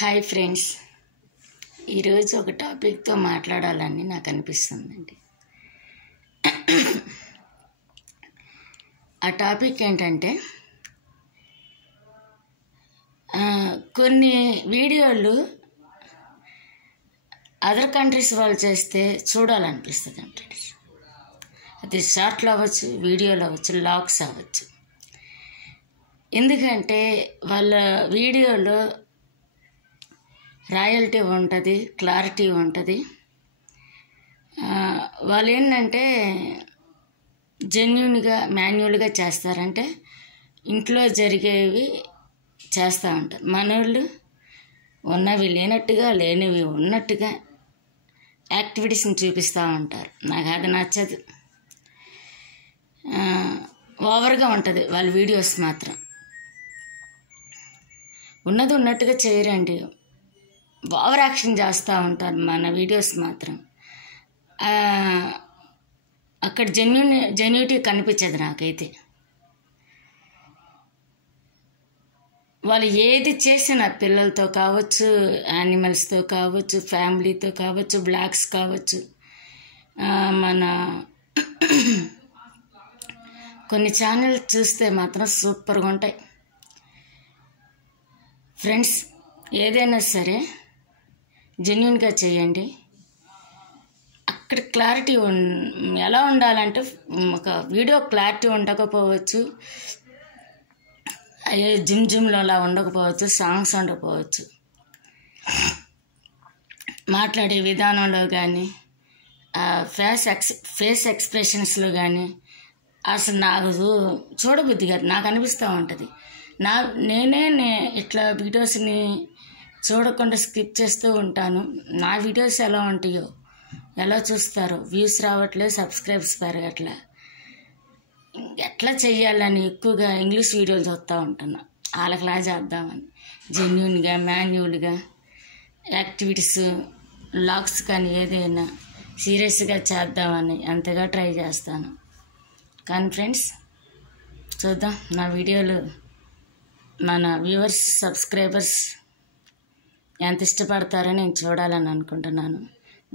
Hi friends, ఈరోజు ఒక టాపిక్తో మాట్లాడాలని నాకు అనిపిస్తుందండి. ఆ టాపిక్ ఏంటంటే కొన్ని వీడియోలు అదర్ కంట్రీస్ వాళ్ళు చేస్తే చూడాలనిపిస్తుంది అంటే, అది షార్ట్లు అవ్వచ్చు, వీడియోలు అవ్వచ్చు, లాగ్స్ అవ్వచ్చు. ఎందుకంటే వాళ్ళ వీడియోలో రాయల్టీ ఉంటుంది, క్లారిటీ ఉంటుంది. వాళ్ళు ఏంటంటే జెన్యున్గా మాన్యువల్గా చేస్తారంటే ఇంట్లో జరిగేవి చేస్తూ ఉంటారు. మనోళ్ళు ఉన్నవి లేనట్టుగా, లేనివి ఉన్నట్టుగా యాక్టివిటీస్ని చూపిస్తూ ఉంటారు. నాకు అది నచ్చదు. ఓవర్గా ఉంటుంది వాళ్ళ వీడియోస్ మాత్రం. ఉన్నది ఉన్నట్టుగా చేయరండి, ఓవర్ యాక్షన్ చేస్తూ ఉంటారు మన వీడియోస్ మాత్రం. అక్కడ జెన్యూనిటీ కనిపించదు నాకైతే. వాళ్ళు ఏది చేసినా పిల్లలతో కావచ్చు, యానిమల్స్తో కావచ్చు, ఫ్యామిలీతో కావచ్చు, బ్లాగ్స్ కావచ్చు, మన కొన్ని ఛానల్స్ చూస్తే మాత్రం సూపర్గా ఉంటాయి ఫ్రెండ్స్. ఏదైనా సరే జెన్యున్గా చేయండి. అక్కడ క్లారిటీ ఎలా ఉండాలంటే, ఒక వీడియో క్లారిటీ ఉండకపోవచ్చు, జిమ్లో అలా ఉండకపోవచ్చు, సాంగ్స్ ఉండకపోవచ్చు, మాట్లాడే విధానంలో కానీ, ఫేస్ ఎక్స్ప్రెషన్స్లో కానీ అసలు నాకు చూడబుద్ధి కాదు. నాకు అనిపిస్తూ ఉంటుంది. నేనే ఇట్లా వీడియోస్ని చూడకుండా స్కిప్ చేస్తూ ఉంటాను. నా వీడియోస్ ఎలా ఉంటాయో, ఎలా చూస్తారో, వ్యూస్ రావట్లేదు, సబ్స్క్రైబ్స్ పెరగట్లే. ఎట్లా చెయ్యాలని ఎక్కువగా ఇంగ్లీష్ వీడియోలు చూస్తూ ఉంటున్నా. వాళ్ళకిలా చేద్దామని జెన్యున్గా, మాన్యువల్గా యాక్టివిటీస్, లాగ్స్ కానీ ఏదైనా సీరియస్గా చేద్దామని అంతగా ట్రై చేస్తాను. కానీ ఫ్రెండ్స్, చూద్దాం నా వీడియోలు మన వ్యూవర్స్, సబ్స్క్రైబర్స్ ఎంత ఇష్టపడతారో నేను చూడాలని అనుకుంటున్నాను.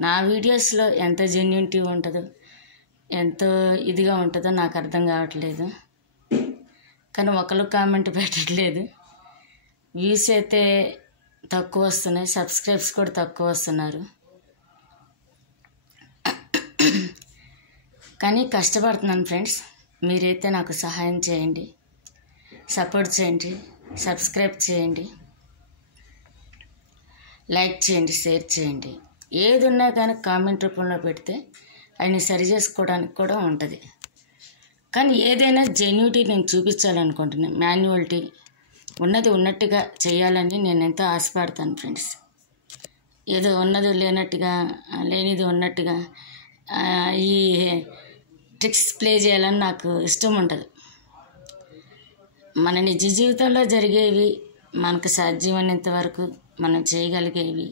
నా వీడియోస్లో ఎంత జెన్యూనిటీ ఉంటుందో, ఎంతో ఇదిగా ఉంటుందో నాకు అర్థం కావట్లేదు. కానీ ఒకళ్ళు కామెంట్ పెట్టట్లేదు. వ్యూస్ అయితే తక్కువ వస్తున్నాయి, సబ్స్క్రైబ్స్ కూడా తక్కువ వస్తున్నారు. కానీ కష్టపడుతున్నాను ఫ్రెండ్స్. మీరైతే నాకు సహాయం చేయండి, సపోర్ట్ చేయండి, సబ్స్క్రైబ్ చేయండి, లైక్ చేయండి, షేర్ చేయండి. ఏది ఉన్నా కానీ కామెంట్ రూపంలో పెడితే అన్ని సరి చేసుకోవడానికి కూడా ఉంటుంది. కానీ ఏదైనా జెన్యూనిటీ నేను చూపించాలనుకుంటున్నాను. మాన్యువల్టీ ఉన్నది ఉన్నట్టుగా చేయాలని నేను ఎంతో ఆశపడతాను ఫ్రెండ్స్. ఏదో ఉన్నది లేనట్టుగా, లేనిది ఉన్నట్టుగా ఈ ట్రిక్స్ ప్లే చేయాలని నాకు ఇష్టం ఉండదు. మన నిజ జీవితంలో జరిగేవి, మనకు సాధ్యమైనంత వరకు మనం చేయగలిగేవి,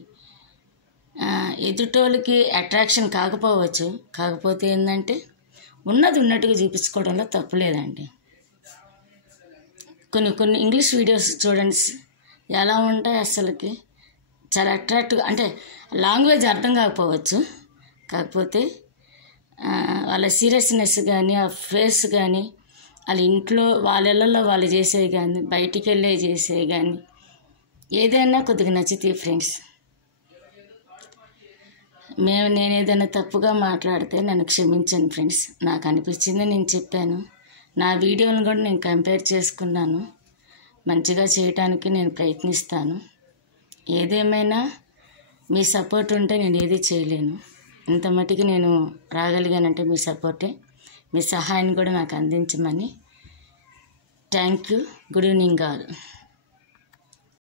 ఎదుటోళ్ళకి అట్రాక్షన్ కాకపోవచ్చు. కాకపోతే ఏంటంటే ఉన్నది ఉన్నట్టుగా చూపించుకోవడంలో తప్పు లేదండి. కొన్ని ఇంగ్లీష్ వీడియోస్ చూడండి, ఎలా ఉంటాయి అసలుకి. చాలా అట్రాక్టివ్గా, అంటే లాంగ్వేజ్ అర్థం కాకపోవచ్చు, కాకపోతే వాళ్ళ సీరియస్నెస్ కానీ, ఆ ఫేస్ కానీ, వాళ్ళ ఇంట్లో వాళ్ళ ఇళ్ళల్లో వాళ్ళు చేసేవి కానీ, బయటికి వెళ్ళే చేసేవి కానీ, ఏదైనా కొద్దిగా నచ్చుతాయి ఫ్రెండ్స్. నేను ఏదైనా తప్పుగా మాట్లాడితే నన్ను క్షమించండి ఫ్రెండ్స్. నాకు అనిపించింది నేను చెప్పాను. నా వీడియోలను కూడా నేను కంపేర్ చేసుకున్నాను. మంచిగా చేయటానికి నేను ప్రయత్నిస్తాను. ఏదేమైనా మీ సపోర్ట్ ఉంటే నేను ఏది చేయలేను. ఇంత మటుకు నేను రాగలిగానంటే మీ సపోర్టే. మీ సహాయాన్ని కూడా నాకు అందించమని. Thank you. Good evening all.